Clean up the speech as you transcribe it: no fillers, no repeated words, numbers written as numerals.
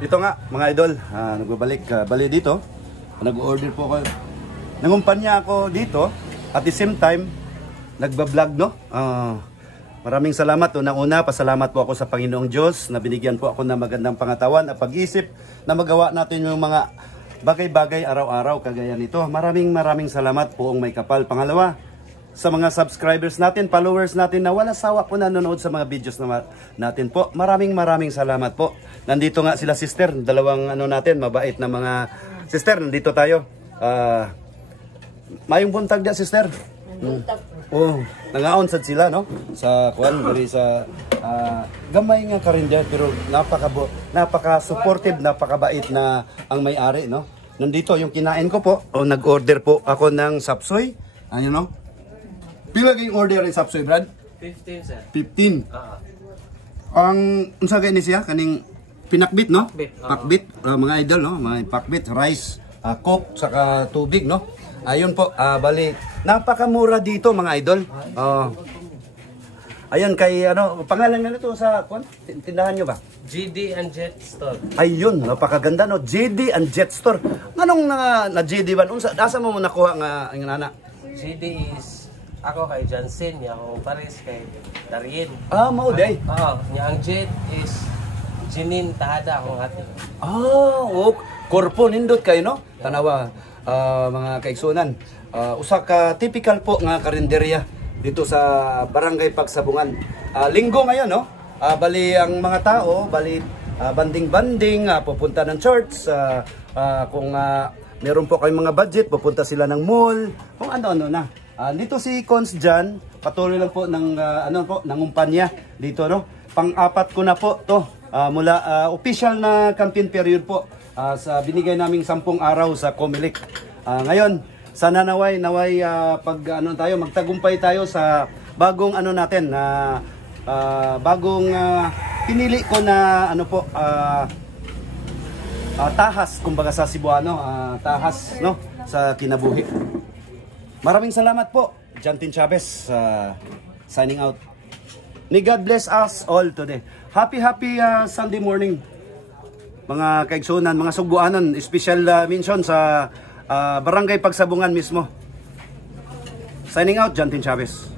Ito nga mga idol, nagbabalik bali dito. Nag-order po ako. Nangumpanya ako dito at the same time nagba-vlog, no? Maraming salamat. Unang-una, pasalamat po ako sa Panginoong Diyos na binigyan po ako ng magandang pangatawan at pag-isip na magawa natin yung mga bagay-bagay araw-araw kagaya nito. Maraming salamat po ang may kapal. Pangalawa, sa mga subscribers natin, followers natin na wala sawa po nanonood sa mga videos natin po. Maraming salamat po. Nandito nga sila sister, dalawang natin, mabait na mga sister. Nandito tayo. Mayong buntag dia sister. Nangaon sad sila, no? Sa kuan diri sa gamay nga karinderya pero napaka-supportive, napakabait na ang may-ari, no? Nandito yung kinain ko po. Nag-order po ako ng sapsoy. Ano, no? Pila kayong order ng sapsoy, Brad? 15, sir. 15. Ang unsa kay ni siya kaning pinakbit, no? Pakbit, mga idol, no? Mga pakbit, rice, coke saka tubig, no? Ayun po, bali napakamura dito mga idol. Ayun kay pangalan nga nito sa tindahan nyo ba? JD and Jet Store. Ayun, napakaganda, no? JD and Jet Store. Anong na JD ba? Unsa asa mo nakuha nga ang nana? JD is ako kay Jansen, yung pares kay Darien. Mao day. Ang Jet is Jinin Tahada akong ate. Korpo nindot kayo, no? Tanawa, mga kaigsunan. Usa ka typical po nga karinderya dito sa Barangay Pagsabungan. Linggo ngayon, no? Bali ang mga tao, banding-banding, pupunta ng church, kung meron po kayong mga budget, pupunta sila ng mall, kung ano-ano na. Dito si Cons dyan, patuloy lang po ng nangumpanya dito, no? Pang-apat ko na po to, mula official na campaign period po, sa binigay naming 10 araw sa Comelec. Ngayon, sana naway tayo, magtagumpay tayo sa bagong natin, bagong pinili ko na tahas, kumbaga sa Cebuano, tahas, no, sa kinabuhi. Maraming salamat po, Jantin Chavez, signing out. May God bless us all today. Happy Sunday morning, mga kaigsunan, mga Sugbuanon. Special mention sa Barangay Pagsabungan mismo. Signing out, Jantin Chavez.